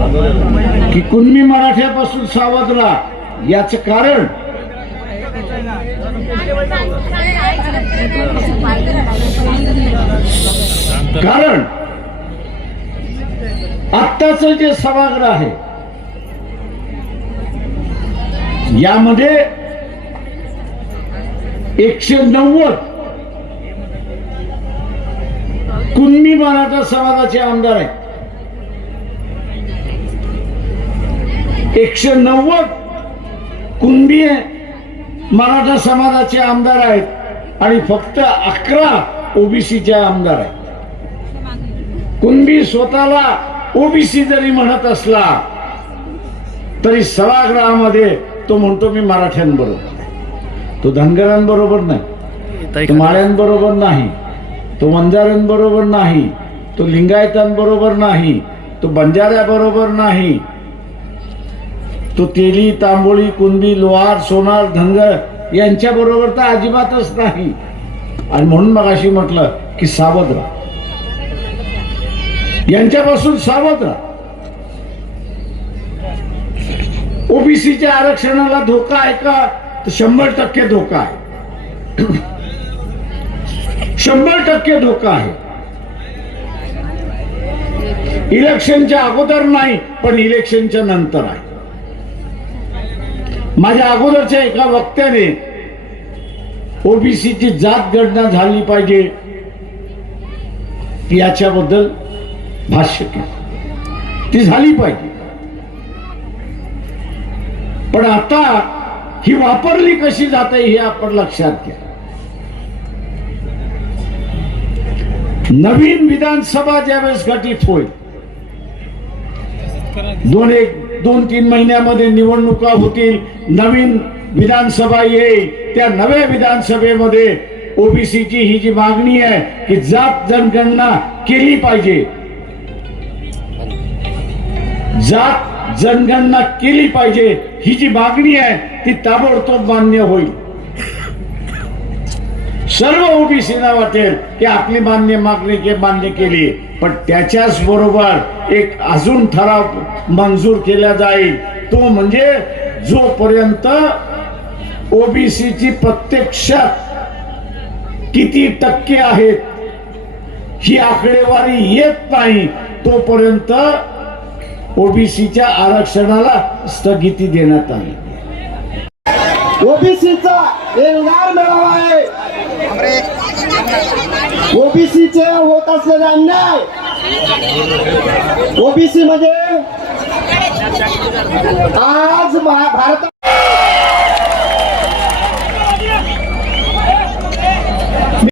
की कुणबी मराठ्यापासून सावध राहा याच कारण कारण आत्ताच जे सभागृह आहे यामध्ये एकशे नव्वद कुणबी मराठा समाजाचे आमदार आहेत एकशे नव्वद कुणबी मराठा समाजाचे आमदार आहेत आणि फक्त अकरा ओबीसीचे आमदार आहेत कुणबी स्वतःला ओबीसी जरी म्हणत असला तरी सभागृहामध्ये तो म्हणतो मी मराठ्यांबरोबर तो धनगरांबरोबर नाही तो माळ्यांबरोबर नाही तो वंजाऱ्यांबरोबर नाही तो लिंगायतांबरोबर नाही तो बंजाऱ्याबरोबर नाही तो तेली तांबोळी कुंदी लोहार सोनार धनगर यांच्याबरोबर तर अजिबातच नाही आणि म्हणून मग अशी म्हटलं की सावध राहा यांच्यापासून सावध राहा ओबीसीच्या आरक्षणाला धोका आहे का तर शंभर टक्के धोका आहे शंभर टक्के धोका आहे इलेक्शनच्या अगोदर नाही पण इलेक्शनच्या नंतर आहे माझ्या अगोदरच्या एका वक्त्याने ओबीसीची जात गणना झाली पाहिजे याच्याबद्दल भाष्य केलं ती झाली पाहिजे पण आता ही वापरली कशी जाते हे आपण लक्षात घ्या नवीन विधानसभा ज्यावेळेस घटित होईल दोन एक दोन तीन महिन्यामध्ये निवडणुका होतील नवीन विधानसभा येईल त्या नव्या विधानसभेमध्ये ओबीसीची ही जी मागणी आहे की जात जनगणना केली पाहिजे जात जनगणना केली पाहिजे ही जी मागणी आहे ती ताबडतोब मान्य होईल सर्व ना वाटेल की आपली मान्य मागणी के मान्य केली पण त्याच्याच बरोबर एक अजून ठराव मंजूर केला जाईल तो म्हणजे जोपर्यंत ओबीसीची प्रत्यक्षात किती टक्के आहेत ही आकडेवारी येत नाही तोपर्यंत ओबीसीच्या आरक्षणाला स्थगिती देण्यात आली ओबीसीचा एल्गार मेळावा आहे ओबीसीचे होत असलेले अन्याय ओबीसी मध्ये आज